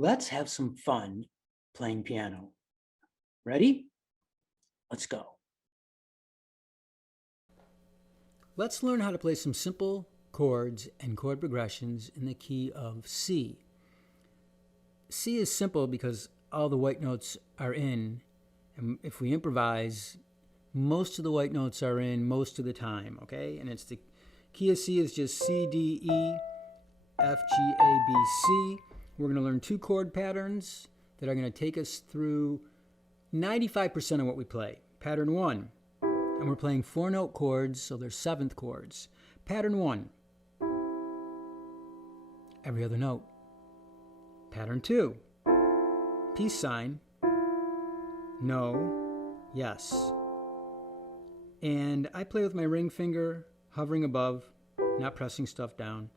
Let's have some fun playing piano. Ready? Let's go. Let's learn how to play some simple chords and chord progressions in the key of C. C is simple because all the white notes are in, and if we improvise, most of the white notes are in most of the time, okay? And it's the key of C is just C, D, E, F, G, A, B, C. We're going to learn two chord patterns that are going to take us through 95% of what we play. Pattern 1, and we're playing 4-note chords, so they're 7th chords. Pattern 1, every other note. Pattern 2, peace sign, no, yes. And I play with my ring finger hovering above, not pressing stuff down.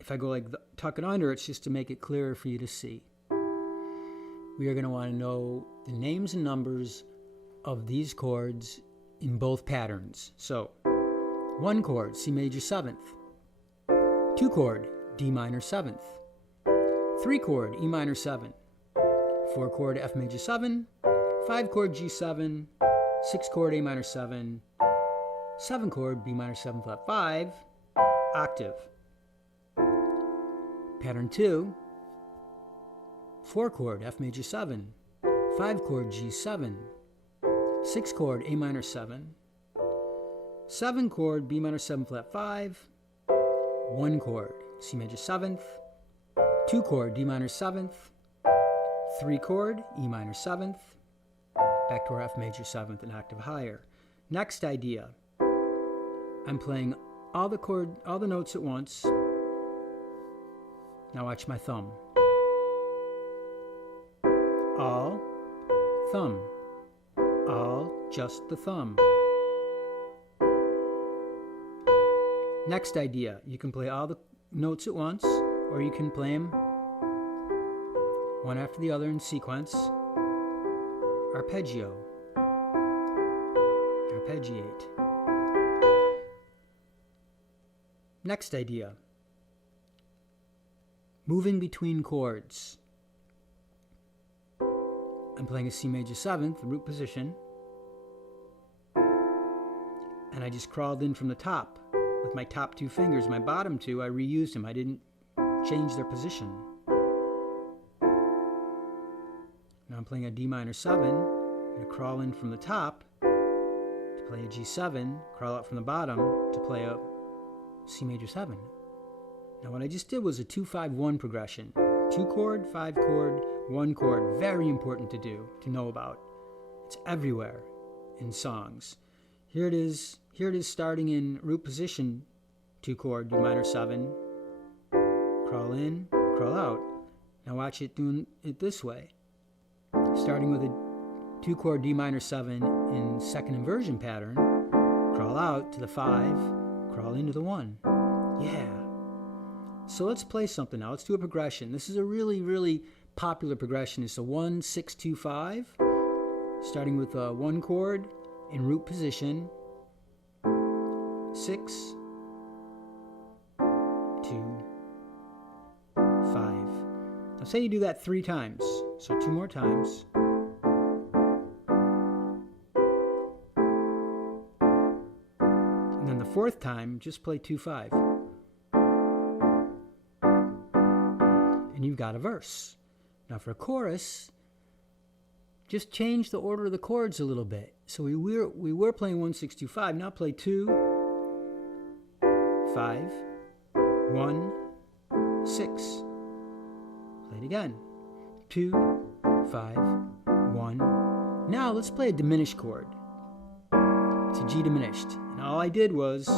If I go like tuck it under, it's just to make it clearer for you to see. We are going to want to know the names and numbers of these chords in both patterns. So, 1 chord, C major 7th. 2 chord, D minor 7th. 3 chord, E minor 7. 4 chord, F major 7. 5 chord, G7. 6 chord, A minor 7. 7 chord, B minor 7 flat 5. Octave. Pattern 2, 4 chord, F major 7, 5 chord, G7, 6 chord, A minor 7, 7 chord, B minor 7 flat 5, 1 chord, C major 7th, 2 chord, D minor 7th, 3 chord, E minor 7th, back to our F major 7th, an octave higher. Next idea, I'm playing all the notes at once. Now watch my thumb. All, thumb. All, just the thumb. Next idea, you can play all the notes at once, or you can play them one after the other in sequence. Arpeggio. Arpeggiate. Next idea, moving between chords. I'm playing a C major 7th, the root position, and I just crawled in from the top with my top 2 fingers. My bottom 2, I reused them. I didn't change their position. Now I'm playing a D minor 7. I'm going to crawl in from the top to play a G7, crawl out from the bottom to play a C major 7. Now what I just did was a 2-5-1 progression. 2 chord, 5 chord, 1 chord. Very important to do, to know about. It's everywhere in songs. Here it is starting in root position, 2 chord, D minor 7. Crawl in, crawl out. Now watch it doing it this way. Starting with a 2 chord D minor 7 in second inversion pattern. Crawl out to the 5, crawl into the 1. Yeah. So let's play something now. Let's do a progression. This is a really, really popular progression. It's a 1-6-2-5, starting with a 1 chord in root position, 6, 2, 5. Now say you do that 3 times. So 2 more times. And then the 4th time, just play 2-5. And you've got a verse. Now for a chorus, just change the order of the chords a little bit. So we were playing 1-6-2-5. Now play 2, 5, 1, 6. Play it again. 2, 5, 1. Now let's play a diminished chord. It's a G diminished. And all I did was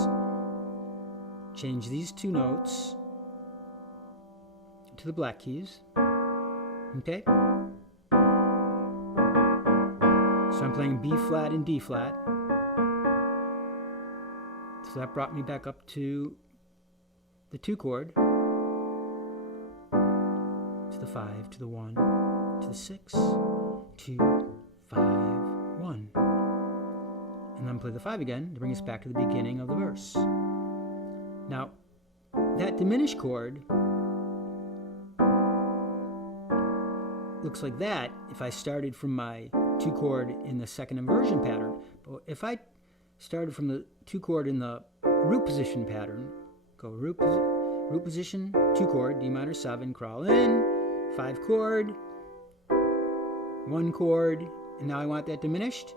change these 2 notes to the black keys. Okay? So I'm playing B flat and D flat. So that brought me back up to the 2 chord, to the 5, to the 1, to the 6, 2, 5, 1. And then play the 5 again to bring us back to the beginning of the verse. Now, that diminished chord looks like that if I started from my 2 chord in the second inversion pattern. But if I started from the 2 chord in the root position pattern, go root position, 2 chord, D minor 7, crawl in, 5 chord, 1 chord, and now I want that diminished.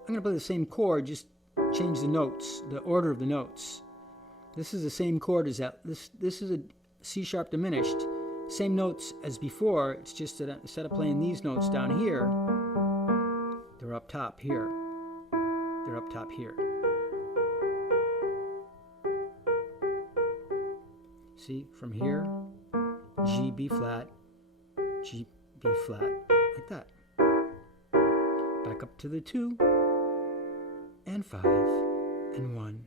I'm going to play the same chord, just change the notes, the order of the notes. This is the same chord as that. This is a C sharp diminished. Same notes as before, it's just that instead of playing these notes down here, they're up top here. They're up top here. See, from here, G, B flat, G, B flat, like that. Back up to the 2, and 5, and 1,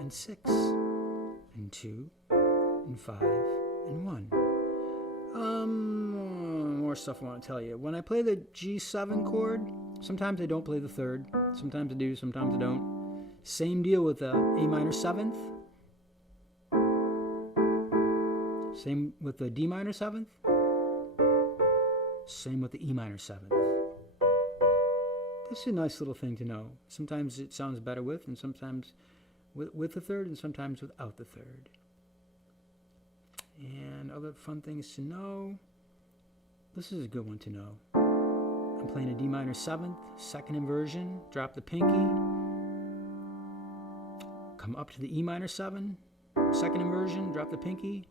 and 6, and 2, and 5, and 1. More stuff I want to tell you. When I play the G7 chord, sometimes I don't play the 3rd. Sometimes I do, sometimes I don't. Same deal with the A minor 7th. Same with the D minor 7th. Same with the E minor 7th. This is a nice little thing to know. Sometimes it sounds better with, and sometimes with the 3rd, and sometimes without the 3rd. And other fun things to know. This is a good one to know. I'm playing a D minor 7th, second inversion, drop the pinky, come up to the E minor 7, second inversion, drop the pinky,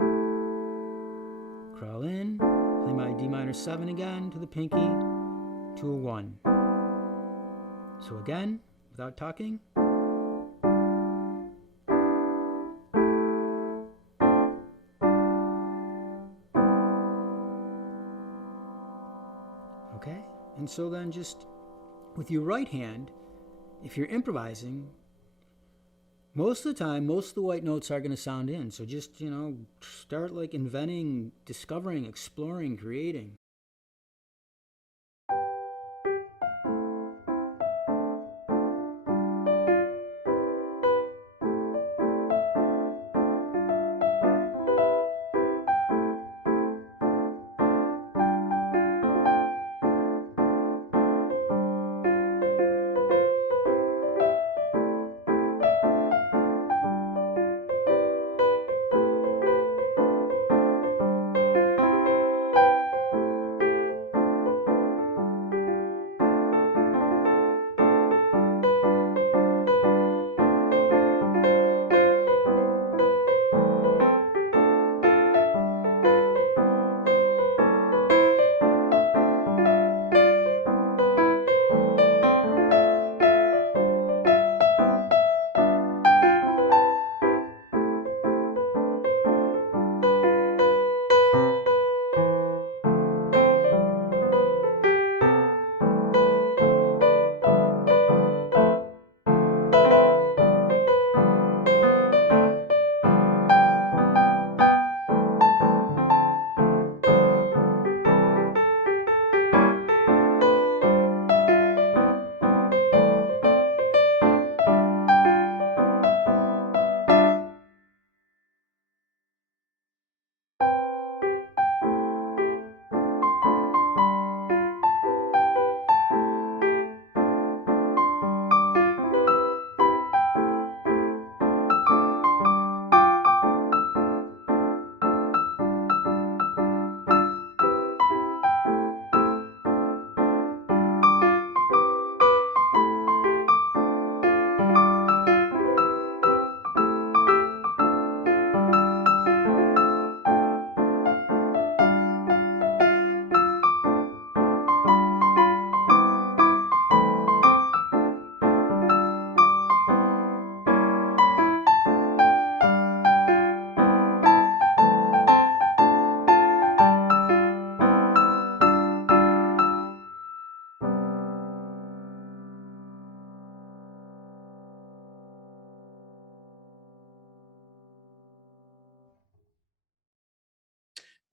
crawl in, play my D minor 7 again to the pinky, to a 1. So again, without talking. Okay, and so then just with your right hand, if you're improvising, most of the time, most of the white notes are going to sound in. So just, start like inventing, discovering, exploring, creating.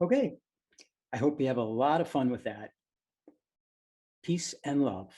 Okay, I hope you have a lot of fun with that. Peace and love.